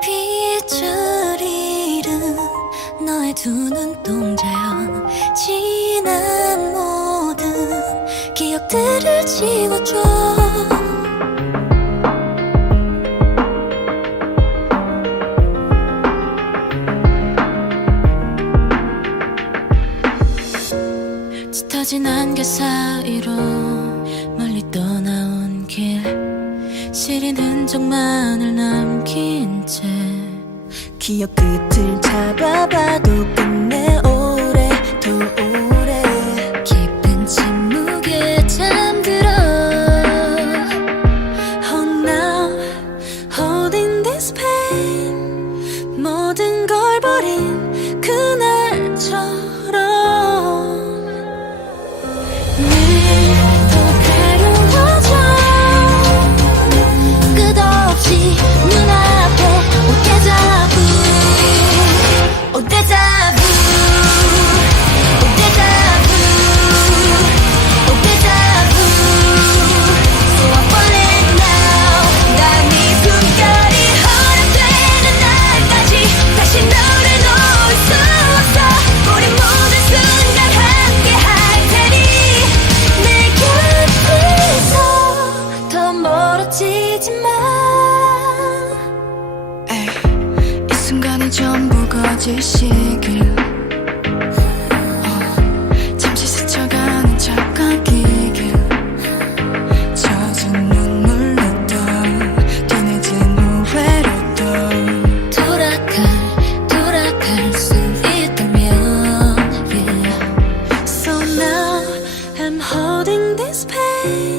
빛을 잃은 너의 두 눈동자여. 지난 모든 기억들을 지워줘. 짙어진 안개 사이로 지린 흔적만을 남긴 채 기억 끝을 잡아봐도 끝내. 지식을 어, 잠시 스쳐가는 착각이길. 젖은 눈물로 또 뒤늦은 후회로 또 돌아갈 돌아갈 수 있다면 yeah. So now I'm holding this pain.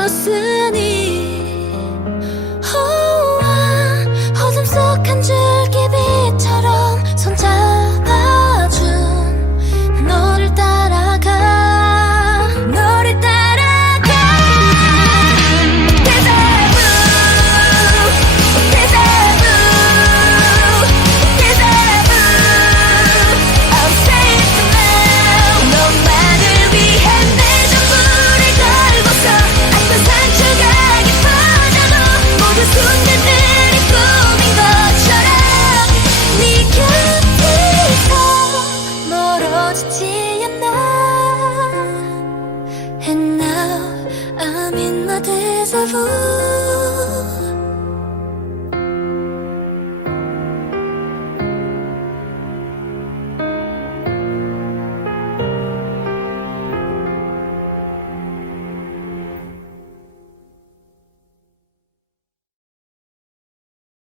멈췄으니 I'm in my days of old